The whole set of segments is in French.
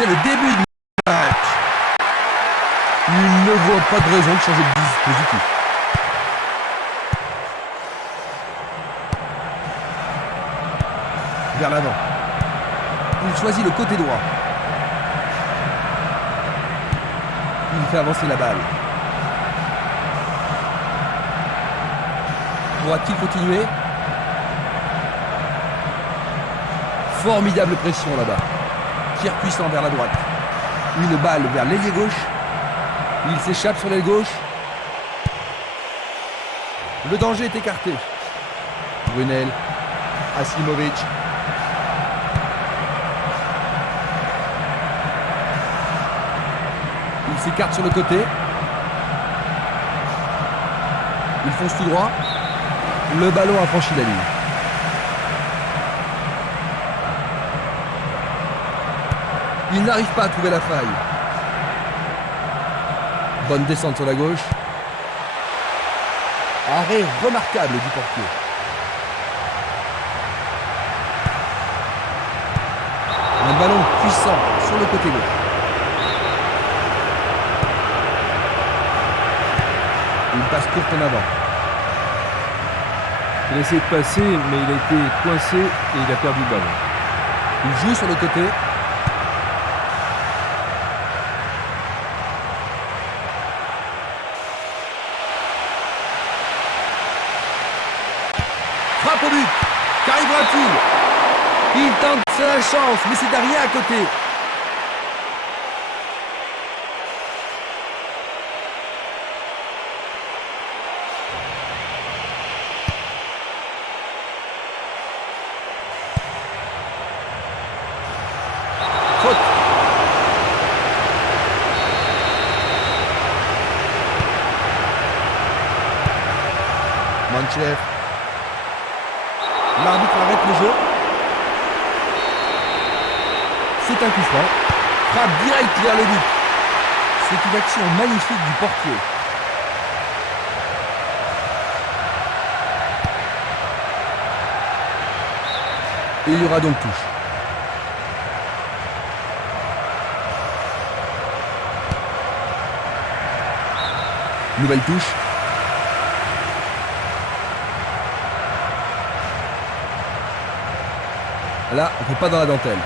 c'est le début du match. Il ne voit pas de raison de changer de dispositif. Vers l'avant. Il choisit le côté droit. Il fait avancer la balle. Pourra-t-il continuer? Formidable pression là-bas. Tir puissant vers la droite. Une balle vers l'ailier gauche. Il s'échappe sur l'aile gauche. Le danger est écarté. Brunel. Asimovic. Il s'écarte sur le côté. Il fonce tout droit. Le ballon a franchi la ligne. Il n'arrive pas à trouver la faille. Bonne descente sur la gauche. Arrêt remarquable du portier. Un ballon puissant sur le côté gauche. Une passe courte en avant. Il a essayé de passer, mais il a été coincé et il a perdu le ballon. Il joue sur le côté. Frappe au but. Qu'arrivera-t-il? Il tente sa chance, mais c'est derrière à côté. Faute. Manchev. L'arbitre arrête le jeu. C'est un coup franc. Frappe direct vers le but. C'est une action magnifique du portier. Et il y aura donc touche. Nouvelle touche. Là, on ne peut pas dans la dentelle.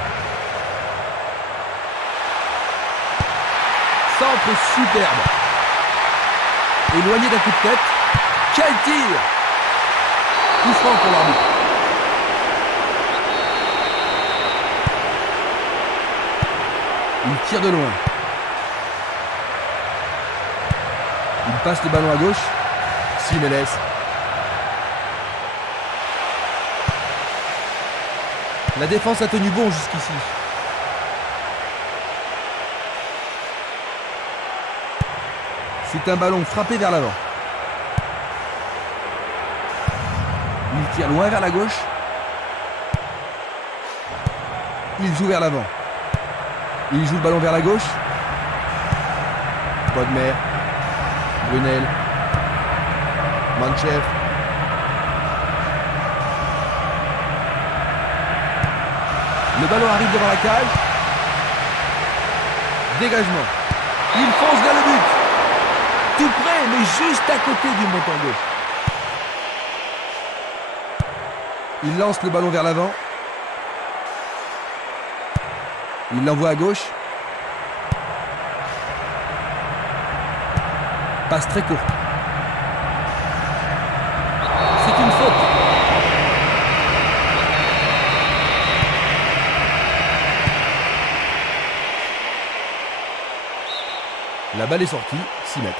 Centre superbe. Éloigné d'un coup de tête. Quel tir! Coup franc pour l'arbitre. Il tire de loin. Il passe le ballon à gauche. Simeles. La défense a tenu bon jusqu'ici. C'est un ballon frappé vers l'avant. Il tire loin vers la gauche. Il joue vers l'avant. Il joue le ballon vers la gauche. Bodmer. Brunel. Manchev. Le ballon arrive devant la cage. Dégagement. Il fonce vers le but. Tout près, mais juste à côté du montant gauche. Il lance le ballon vers l'avant. Il l'envoie à gauche. Passe très courte. C'est une faute. La balle est sortie, 6 mètres.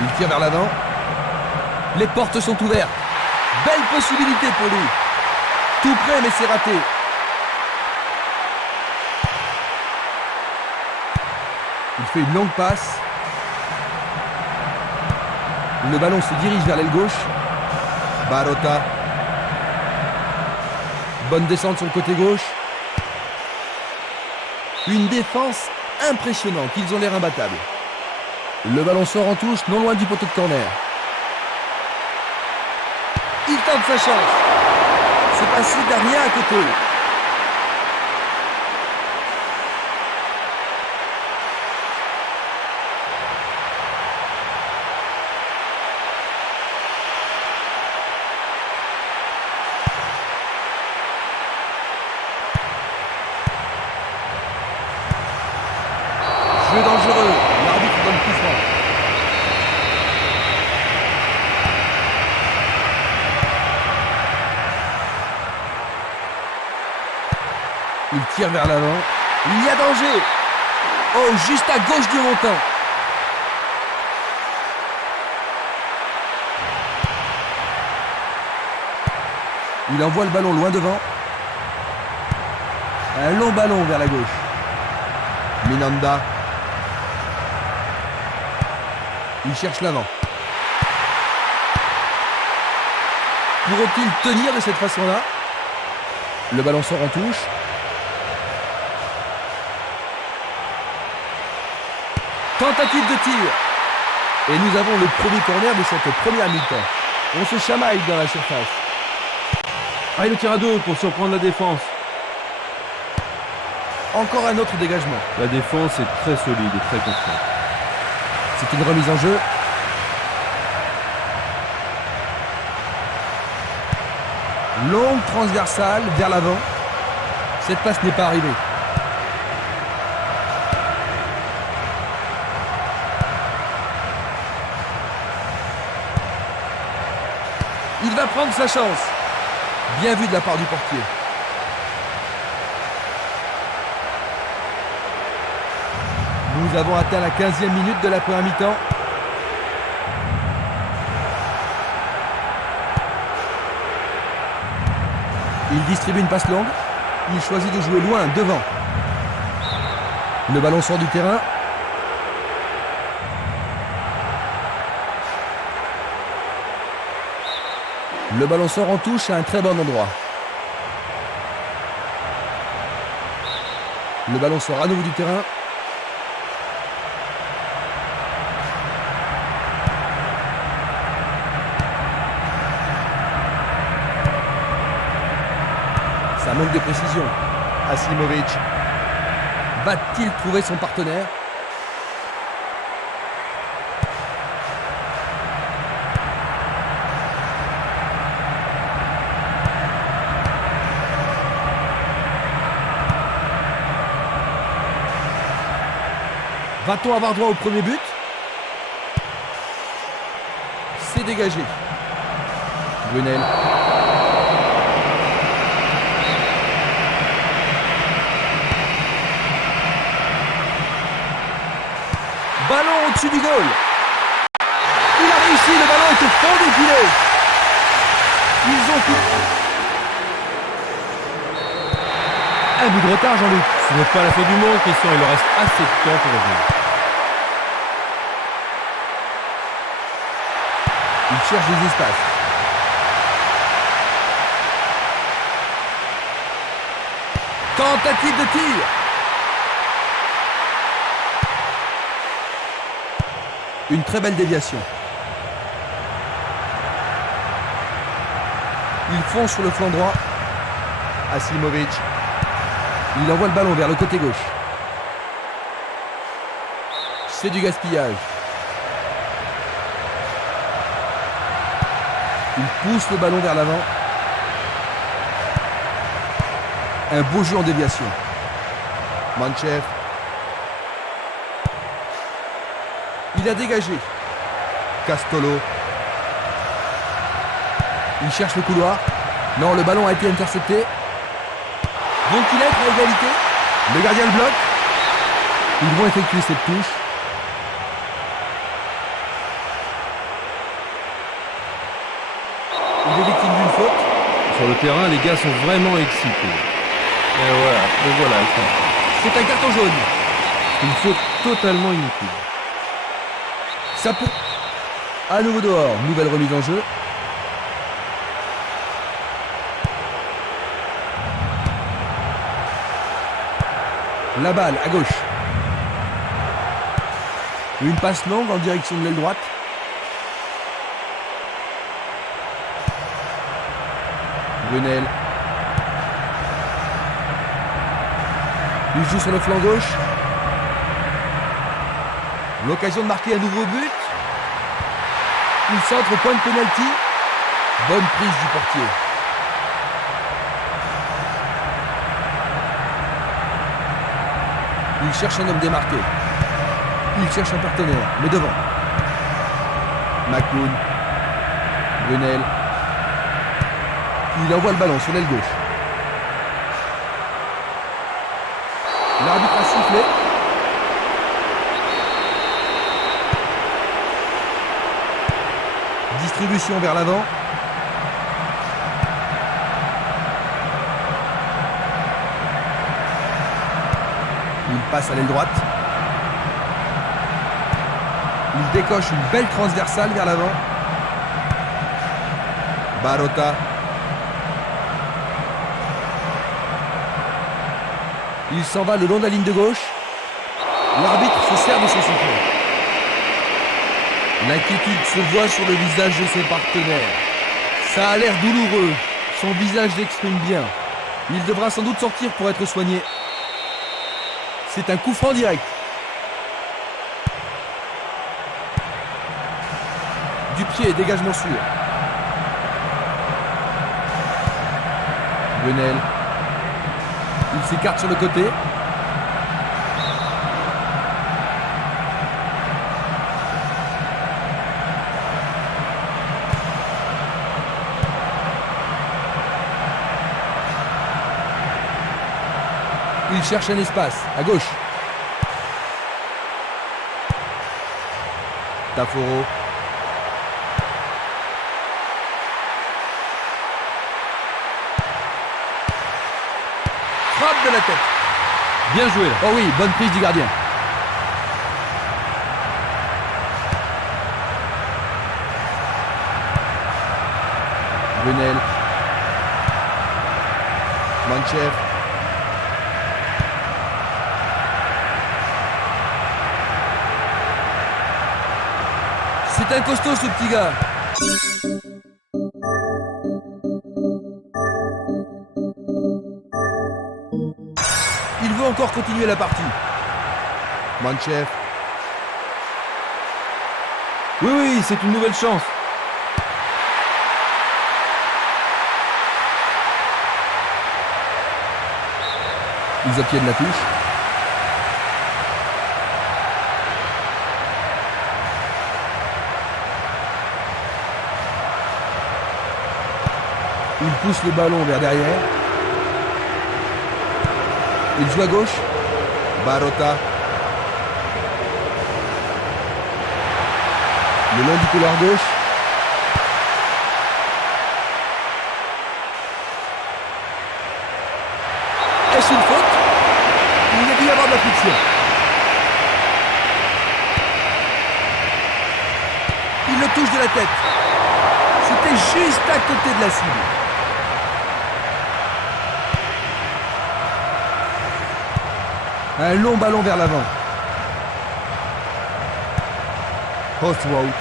Il tire vers l'avant. Les portes sont ouvertes. Belle possibilité pour lui. Tout près, mais c'est raté. Il fait une longue passe. Le ballon se dirige vers l'aile gauche. Barota. Bonne descente sur le côté gauche. Une défense impressionnante. Ils ont l'air imbattables. Le ballon sort en touche, non loin du poteau de corner. Il tente sa chance. C'est passé derrière à côté. Jeu dangereux. L'arbitre donne coup franc. Il tire vers l'avant. Il y a danger. Oh, juste à gauche du montant. Il envoie le ballon loin devant. Un long ballon vers la gauche. Minanda. Il cherche l'avant. Pourront-ils tenir de cette façon-là? Le ballon sort en touche. Tentative de tir. Et nous avons le premier corner de cette première mi-temps. On se chamaille dans la surface. Ah, il tire à deux pour surprendre la défense. Encore un autre dégagement. La défense est très solide et très constante. C'est une remise en jeu. Longue transversale vers l'avant. Cette passe n'est pas arrivée. Il va prendre sa chance. Bien vu de la part du portier. Nous avons atteint la 15e minute de la première mi-temps. Il distribue une passe longue. Il choisit de jouer loin, devant. Le ballon sort du terrain. Le ballon sort en touche à un très bon endroit. Le ballon sort à nouveau du terrain. Ça manque de précision. Aslimovic. Va-t-il trouver son partenaire? Va-t-on avoir droit au premier but? C'est dégagé. Brunel. Ballon au-dessus du goal. Il a réussi, le ballon est au fond du filet. Ils ont tout. Un but de retard, Jean-Luc. Ce n'est pas la fin du monde, Christian. Il leur reste assez de temps pour revenir. Il cherche des espaces. Tentative de tir. Une très belle déviation. Ils font sur le flanc droit. Aslimovic. Il envoie le ballon vers le côté gauche. C'est du gaspillage. Il pousse le ballon vers l'avant. Un beau jeu en déviation. Manchev. Il a dégagé. Castolo. Il cherche le couloir. Non, le ballon a été intercepté. Vont-ils être à égalité? Le gardien le bloque. Ils vont effectuer cette touche. Il est victime d'une faute. Sur le terrain, les gars sont vraiment excités. Et voilà. C'est un carton jaune. Une faute totalement inutile. Ça peut... À nouveau dehors. Nouvelle remise en jeu. La balle à gauche. Une passe longue en direction de l'aile droite. Brunel. Il joue sur le flanc gauche. L'occasion de marquer un nouveau but. Il centre au point de pénalty. Bonne prise du portier. Il cherche un homme démarqué. Il cherche un partenaire, mais devant. Makoun. Brunel. Il envoie le ballon sur l'aile gauche. L'arbitre a sifflé. Distribution vers l'avant. Il passe à l'aile droite. Il décoche une belle transversale vers l'avant. Barota. Il s'en va le long de la ligne de gauche. L'arbitre se sert de son sifflet. L'inquiétude se voit sur le visage de ses partenaires. Ça a l'air douloureux. Son visage l'exprime bien. Il devra sans doute sortir pour être soigné. C'est un coup franc direct. Du pied, dégagement sûr. Brunel. Il s'écarte sur le côté. Il cherche un espace, à gauche. Taforo. Frappe de la tête. Bien joué là. Oh oui, bonne prise du gardien. Brunel. Manchev. C'est un costaud ce petit gars. Il veut encore continuer la partie. Manchev. Oui, c'est une nouvelle chance. Ils obtiennent la touche. Il pousse le ballon vers derrière. Il joue à gauche. Barota. Le long du couloir gauche. Est-ce une faute? Il y a dû y avoir de la friction. Il le touche de la tête. C'était juste à côté de la cible. Un long ballon vers l'avant. Hostwout.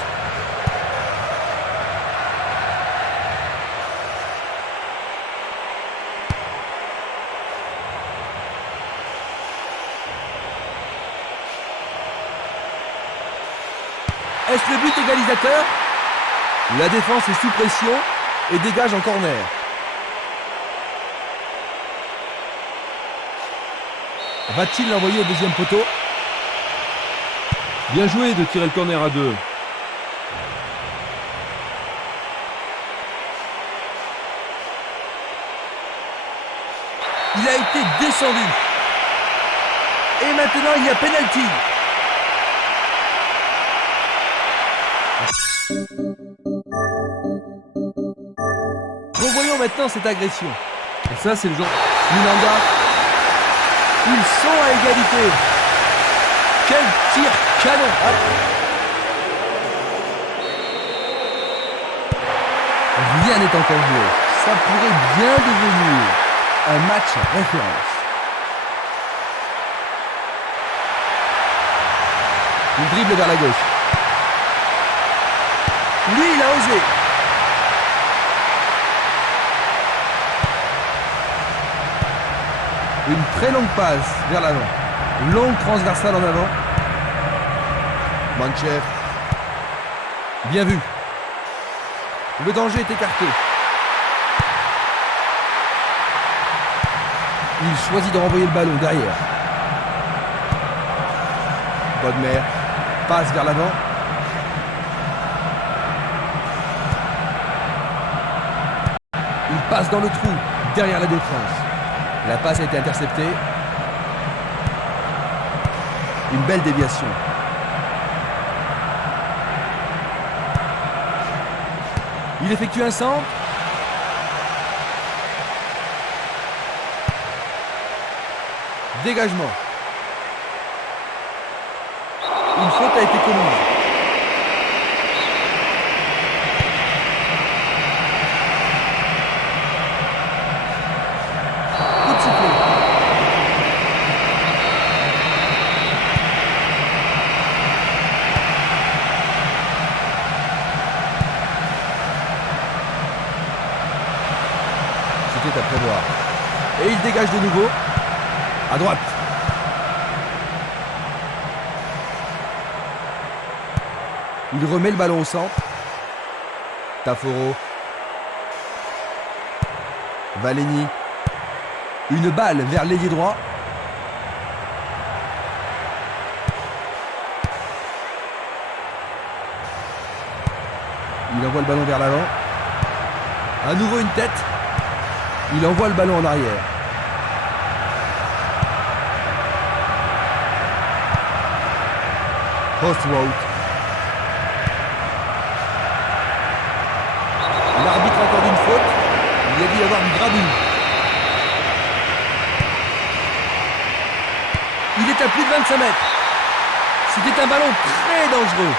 Est-ce le but égalisateur? La défense est sous pression et dégage en corner. Va-t-il l'envoyer au deuxième poteau? Bien joué de tirer le corner à 2. Il a été descendu. Et maintenant il y a pénalty. Revoyons maintenant cette agression. Et ça, c'est le genre... Minanda. Ils sont à égalité. Quel tir canon. Hop. Rien n'est encore joué. Ça pourrait bien devenir un match référence. Il dribble vers la gauche. Lui, il a osé. Une très longue passe vers l'avant. Longue transversale en avant. Manchev. Bien vu. Le danger est écarté. Il choisit de renvoyer le ballon derrière. Bodmer passe vers l'avant. Il passe dans le trou, derrière la défense. La passe a été interceptée. Une belle déviation. Il effectue un centre. Dégagement. Une faute a été commise. Coup de sifflet. C'était à prévoir. Et il dégage de nouveau. À droite. Il remet le ballon au centre. Taforo. Valeni. Une balle vers l'ailier droit. Il envoie le ballon vers l'avant. À nouveau une tête. Il envoie le ballon en arrière. Postwood. L'arbitre accorde une faute. Il a dû y avoir une gravure. Il est à plus de 25 mètres. C'était un ballon très dangereux.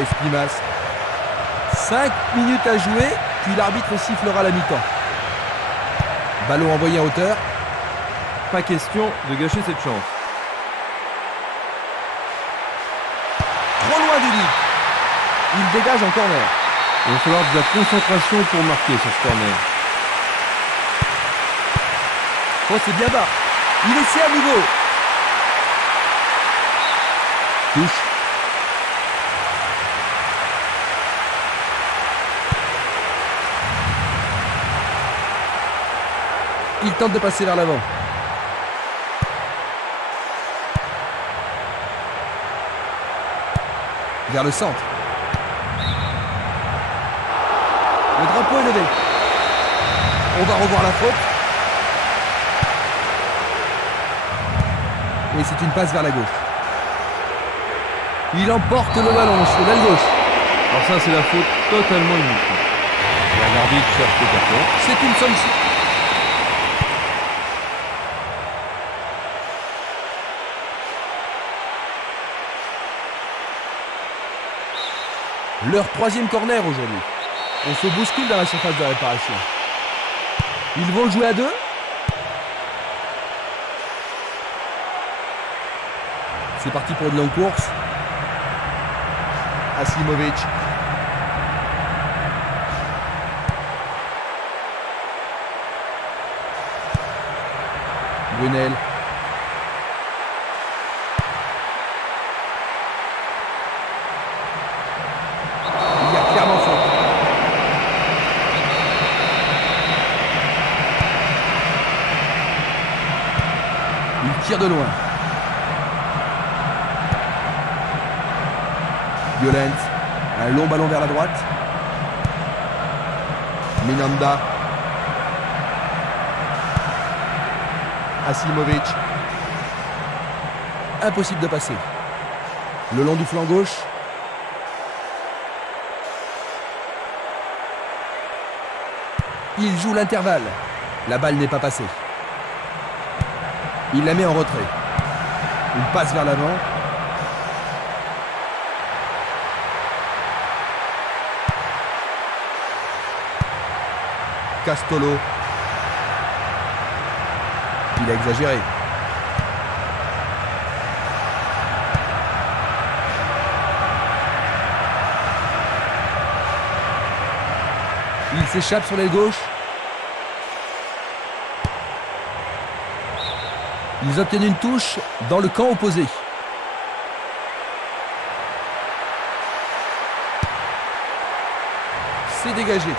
Esprimas. 5 minutes à jouer, puis l'arbitre sifflera la mi-temps. Ballon envoyé en hauteur. Pas question de gâcher cette chance. Trop loin du but. Il dégage en corner. Il va falloir de la concentration pour marquer sur ce corner. Oh, c'est bien bas. Il essaie à nouveau. Touche. Il tente de passer vers l'avant. Vers le centre. Le drapeau est levé. On va revoir la faute. Et c'est une passe vers la gauche. Il emporte le ballon sur l'aile gauche. Alors ça, c'est la faute totalement inutile. L'arbitre cherche le carton. C'est une sanction. Leur troisième corner aujourd'hui. On se bouscule dans la surface de réparation. Ils vont le jouer à deux. C'est parti pour une longue course. Aslimovic. Brunel. Il y a clairement faute. Il tire de loin. Violent. Un long ballon vers la droite. Minanda. Aslimovic. Impossible de passer. Le long du flanc gauche. Il joue l'intervalle. La balle n'est pas passée. Il la met en retrait. Une passe vers l'avant. Castolo. Il a exagéré. Il s'échappe sur l'aile gauche. Ils obtiennent une touche dans le camp opposé. C'est dégagé.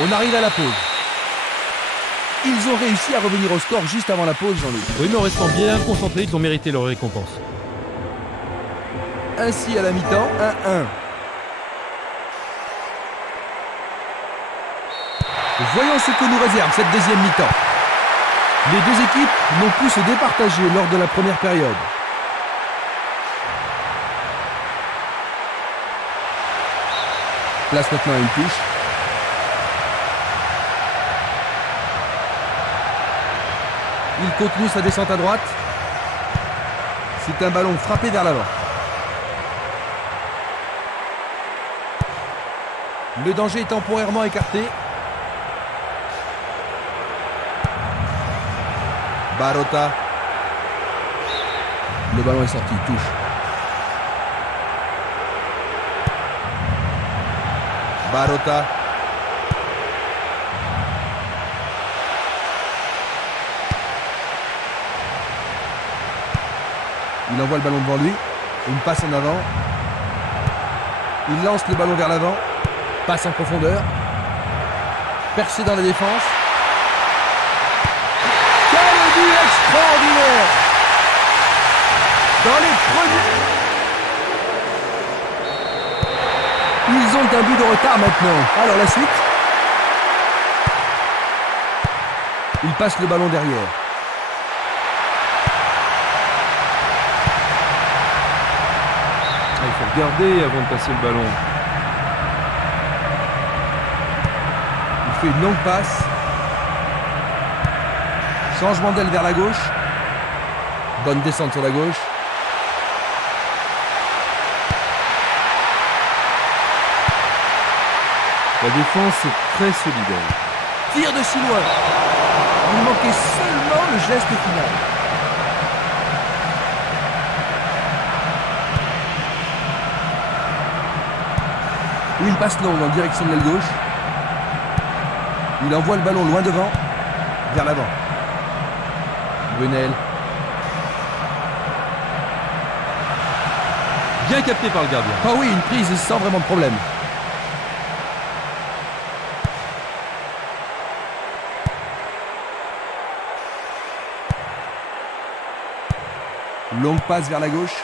On arrive à la pause. Ils ont réussi à revenir au score juste avant la pause, Jean-Luc. Oui, mais en restant bien concentrés, ils ont mérité leur récompense. Ainsi à la mi-temps, 1-1. Voyons ce que nous réserve cette deuxième mi-temps. Les deux équipes n'ont pu se départager lors de la première période. Place maintenant à une touche. Il continue sa descente à droite. C'est un ballon frappé vers l'avant. Le danger est temporairement écarté. Barota. Le ballon est sorti, touche. Barota. Il envoie le ballon devant lui. Une passe en avant. Il lance le ballon vers l'avant. Passe en profondeur. Percé dans la défense. Quel but extraordinaire! Dans les premiers... Ils ont un but de retard maintenant. Alors la suite. Il passe le ballon derrière. Il faut regarder avant de passer le ballon. Il fait une longue passe. Changement d'aile vers la gauche. Bonne descente sur la gauche. La défense est très solidaire. Tir de si loin. Il manquait seulement le geste final. Une passe longue en direction de l'aile gauche. Il envoie le ballon loin devant, vers l'avant. Brunel. Bien capté par le gardien. Ah oui, une prise sans vraiment de problème. Longue passe vers la gauche.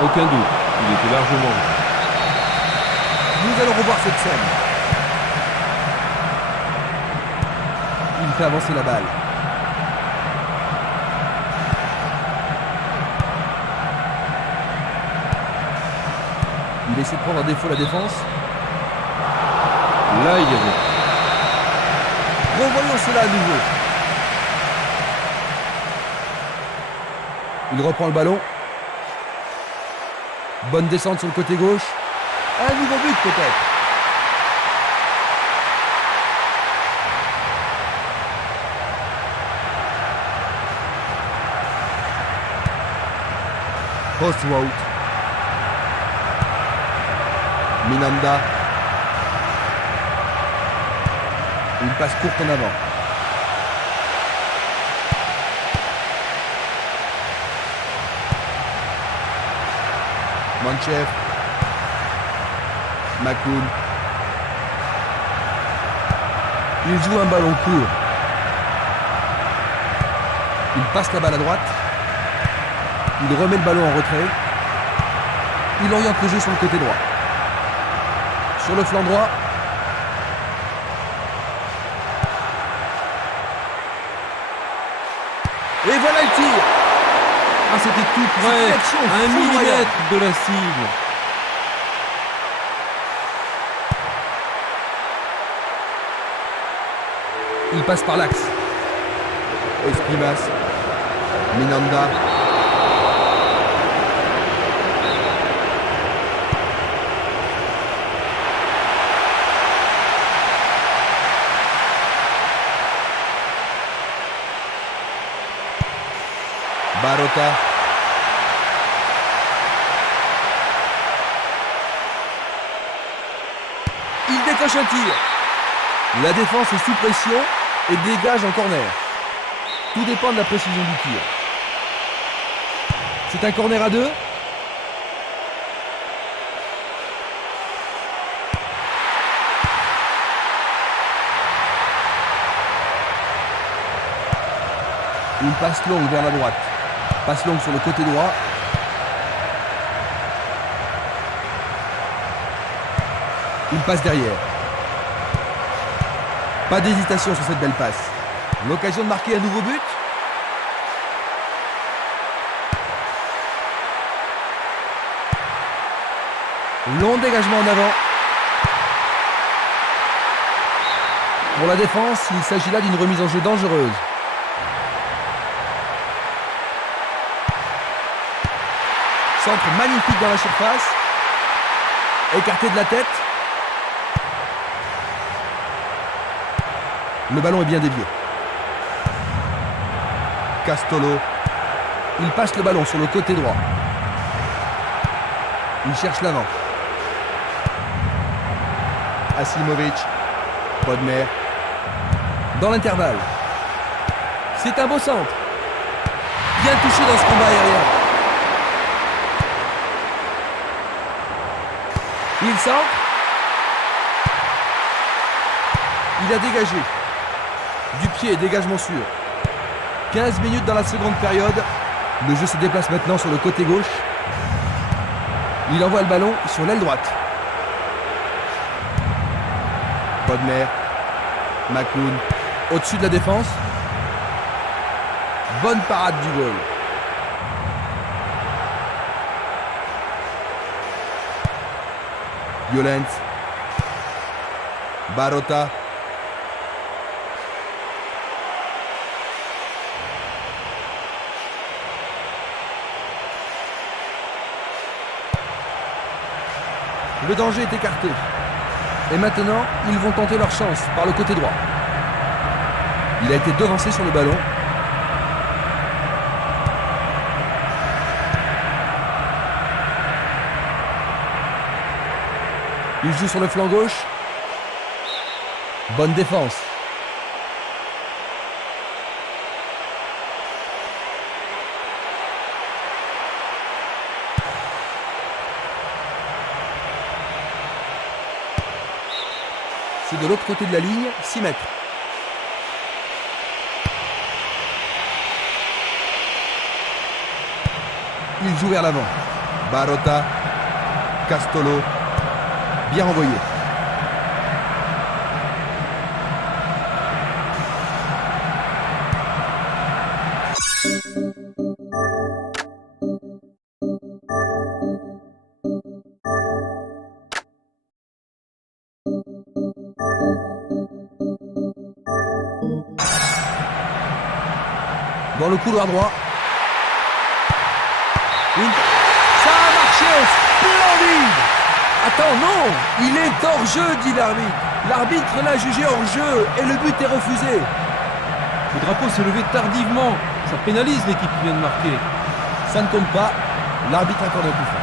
Aucun doute, il était largement. Nous allons revoir cette scène. Il fait avancer la balle. Il essaie de prendre à défaut la défense. Là, il y avait. Revoyons cela à nouveau. Il reprend le ballon. Bonne descente sur le côté gauche. Un nouveau but peut-être. Postwout. Minanda. Une passe courte en avant. Manchev. Makoun. Il joue un ballon court. Il passe la balle à droite. Il remet le ballon en retrait. Il oriente le jeu sur le côté droit. Sur le flanc droit. Et voilà le tir. Ah, c'était tout près. Un millimètre de la cible. Il passe par l'axe. Escrimas. Minanda. Barota. Il décoche un tir. La défense est sous pression et dégage en corner. Tout dépend de la précision du tir. C'est un corner à 2. Une passe longue vers la droite. Passe longue sur le côté droit. Une passe derrière. Pas d'hésitation sur cette belle passe. L'occasion de marquer un nouveau but. Long dégagement en avant. Pour la défense, il s'agit là d'une remise en jeu dangereuse. Centre magnifique dans la surface. Écarté de la tête. Le ballon est bien dévié. Castolo. Il passe le ballon sur le côté droit. Il cherche l'avant. Aslimovic. Bodmer. Dans l'intervalle. C'est un beau centre. Bien touché dans ce combat aérien. Il centre. Il a dégagé. Du pied, dégagement sûr. 15 minutes dans la seconde période. Le jeu se déplace maintenant sur le côté gauche. Il envoie le ballon sur l'aile droite. Bodmer. McLoone. Au-dessus de la défense. Bonne parade du goal. Violence. Barota. Le danger est écarté. Et maintenant, ils vont tenter leur chance par le côté droit. Il a été devancé sur le ballon. Il joue sur le flanc gauche. Bonne défense. C'est de l'autre côté de la ligne, 6 mètres. Il joue vers l'avant. Barota. Castolo. Bien renvoyé. Dans le couloir droit. Ça a marché, splendide. Attends, non, il est hors-jeu, dit l'arbitre. L'arbitre l'a jugé hors-jeu et le but est refusé. Le drapeau s'est levé tardivement. Ça pénalise l'équipe qui vient de marquer. Ça ne compte pas. L'arbitre accorde un coup franc.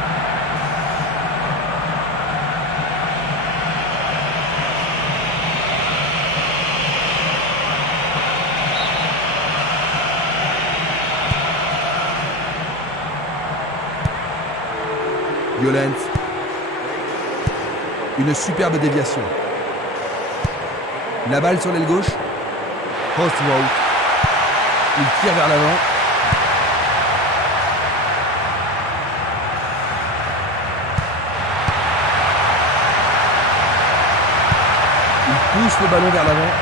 Violence. Une superbe déviation. La balle sur l'aile gauche. Ostwold. Il tire vers l'avant. Il pousse le ballon vers l'avant.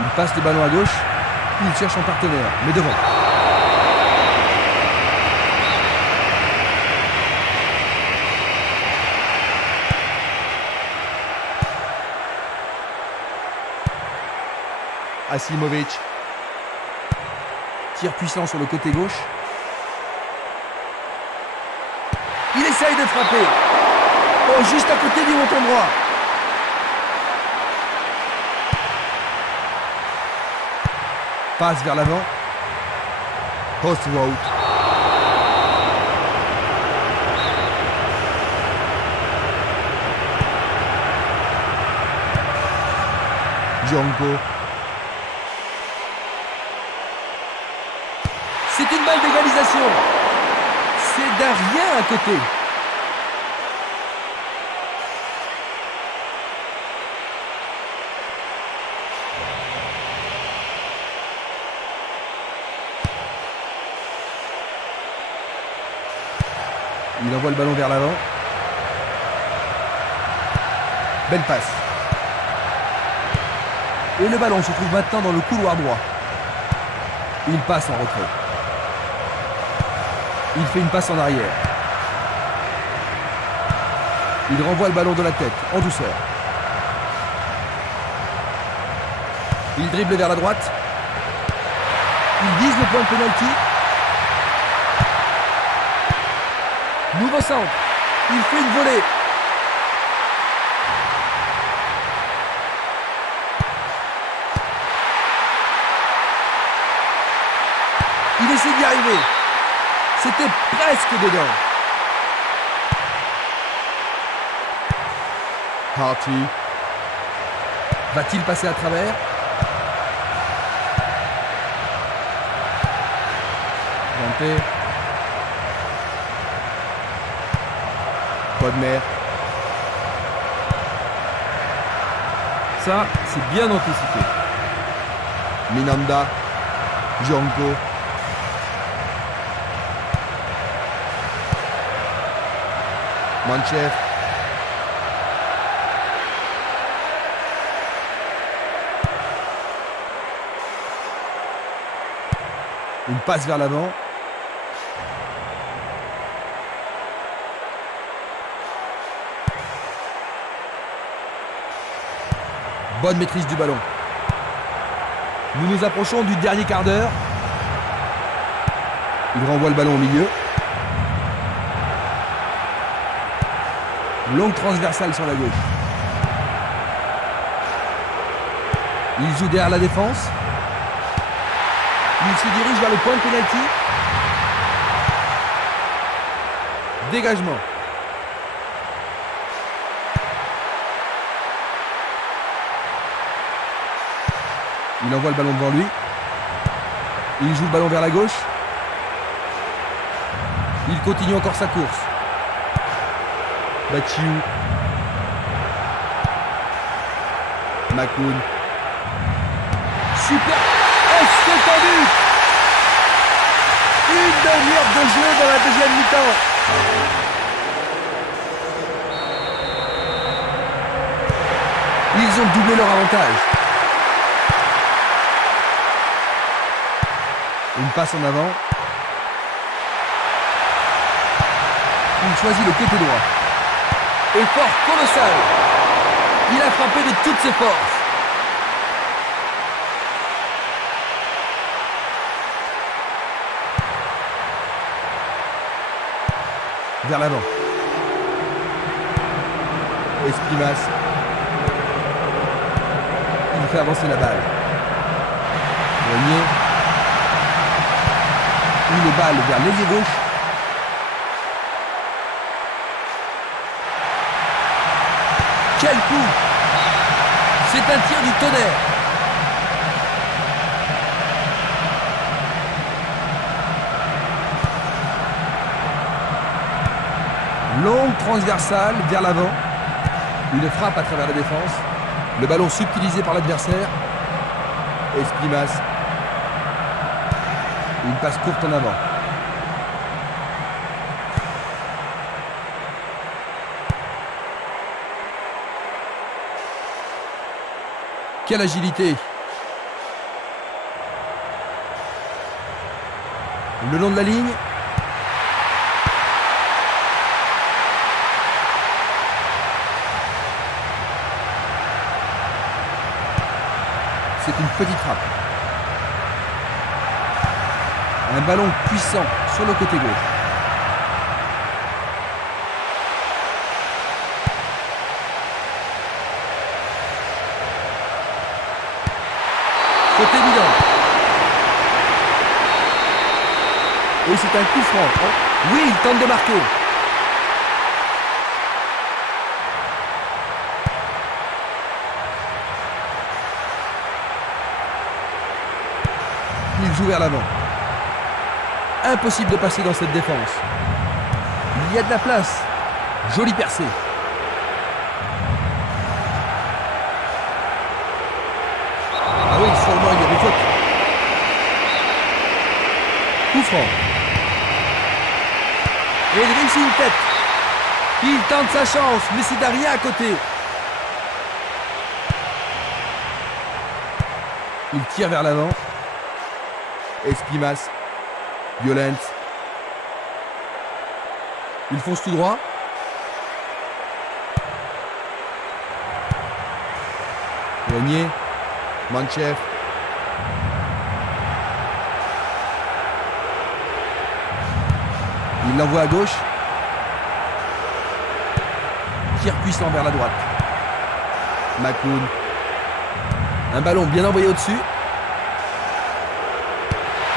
Il passe le ballon à gauche. Il cherche son partenaire, mais devant. Aslimovic. Tir puissant sur le côté gauche. Il essaye de frapper. Oh, juste à côté du montant droit. Passe vers l'avant. Post route. Django. C'est une balle d'égalisation. C'est d'un rien à côté. Il envoie le ballon vers l'avant. Belle passe. Et le ballon se trouve maintenant dans le couloir droit. Il passe en retrait. Il fait une passe en arrière. Il renvoie le ballon de la tête, en douceur. Il dribble vers la droite. Il vise le point de pénalty. Nouveau centre. Il fait une volée. Il essaie d'y arriver. C'était presque dedans. Harty. Va-t-il passer à travers? Dante. Bodmer. Ça, c'est bien anticipé. Minanda. Django. Manchev. Une passe vers l'avant. Bonne maîtrise du ballon. Nous nous approchons du dernier quart d'heure. Il renvoie le ballon au milieu. Longue transversale sur la gauche. Il joue derrière la défense. Il se dirige vers le point de pénalty. Dégagement. Il envoie le ballon devant lui. Il joue le ballon vers la gauche. Il continue encore sa course. Bachiou. Makoun. Super. Oh, c'est tendu. Une demi-heure de jeu dans la deuxième mi-temps. Ils ont doublé leur avantage. Une passe en avant. Il choisit le côté droit. Effort colossal. Il a frappé de toutes ses forces. Vers l'avant. Esprimas. Il fait avancer la balle. Renier. Une balle vers l'ailier gauche. Quel coup! C'est un tir du tonnerre. Longue transversale vers l'avant. Une frappe à travers la défense. Le ballon subtilisé par l'adversaire. Esprimas. Une passe courte en avant. Quelle agilité! Le long de la ligne. C'est une petite frappe. Un ballon puissant sur le côté gauche. Côté évident. Et c'est un coup franc. Oh, oui, il tente de marquer. Il joue vers l'avant. Impossible de passer dans cette défense. Il y a de la place. Jolie percée. Ah oui, sûrement il y avait faute. Coup franc. Et il réussit une tête. Il tente sa chance, mais c'est rien à côté. Il tire vers l'avant. Espimas. Violent. Il fonce tout droit. Régnier. Manchev. Il l'envoie à gauche. Tir puissant vers la droite. Makoun. Un ballon bien envoyé au-dessus.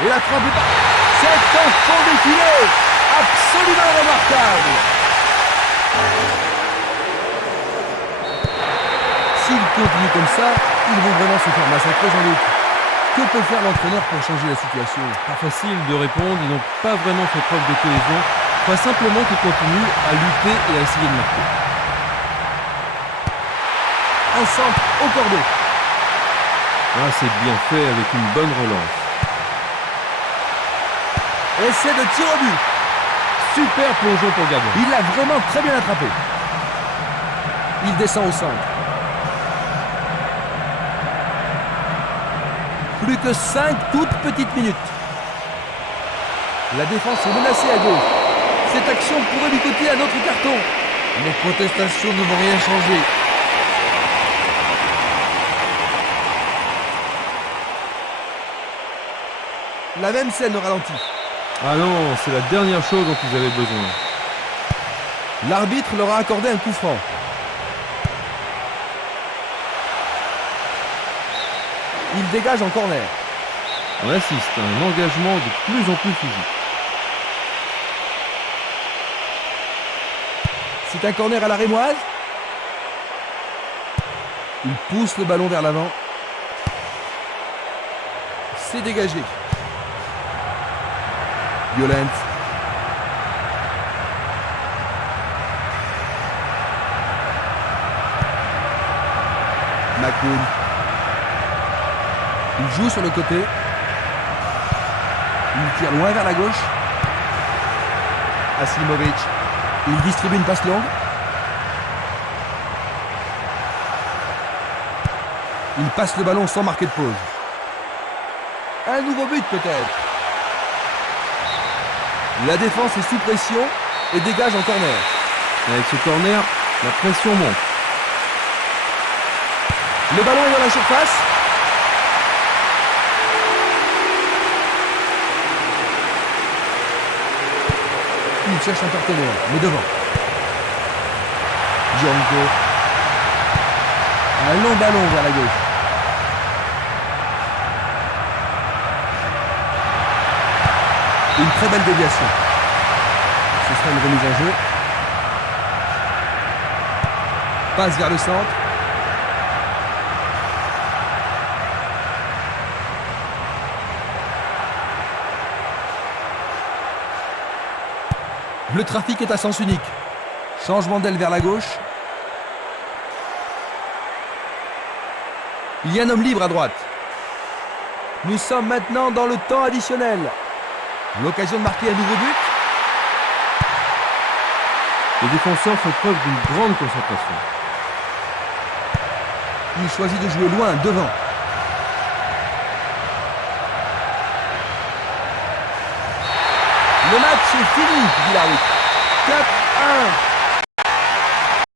Et la frappe est pas... C'est un fond défilé absolument remarquable. S'ils continuent comme ça, ils vont vraiment se faire massacrer, Jean-Luc. Que peut faire l'entraîneur pour changer la situation? Pas facile de répondre, ils n'ont pas vraiment fait preuve de cohésion. Pas simplement qu'ils continuent à lutter et à essayer de marquer. Un centre au cordeau. Ah, c'est bien fait avec une bonne relance. Essai de tir au but. Super plongeon pour le gardien. Il l'a vraiment très bien attrapé. Il descend au centre. Plus que 5 toutes petites minutes. La défense est menacée à gauche. Cette action pourrait lui coûter un autre carton. Les protestations ne vont rien changer. La même scène au ralenti. Ah non, c'est la dernière chose dont ils avaient besoin. L'arbitre leur a accordé un coup franc. Il dégage en corner. On assiste à un engagement de plus en plus physique. C'est un corner à la rémoise. Il pousse le ballon vers l'avant. C'est dégagé. Violent. Makoun. Il joue sur le côté. Il tire loin vers la gauche. Aslimovic. Il distribue une passe longue. Il passe le ballon sans marquer de pause. Un nouveau but peut-être. La défense est sous pression et dégage en corner. Avec ce corner, la pression monte. Le ballon est dans la surface. Il cherche un partenaire, mais devant. Django. Un long ballon vers la gauche. Une très belle déviation. Ce sera une remise en jeu. Passe vers le centre. Le trafic est à sens unique. Changement d'aile vers la gauche. Il y a un homme libre à droite. Nous sommes maintenant dans le temps additionnel. L'occasion de marquer un nouveau but. Les défenseurs font preuve d'une grande concentration. Il choisit de jouer loin, devant. Le match est fini, dit l'arbitre. 4-1.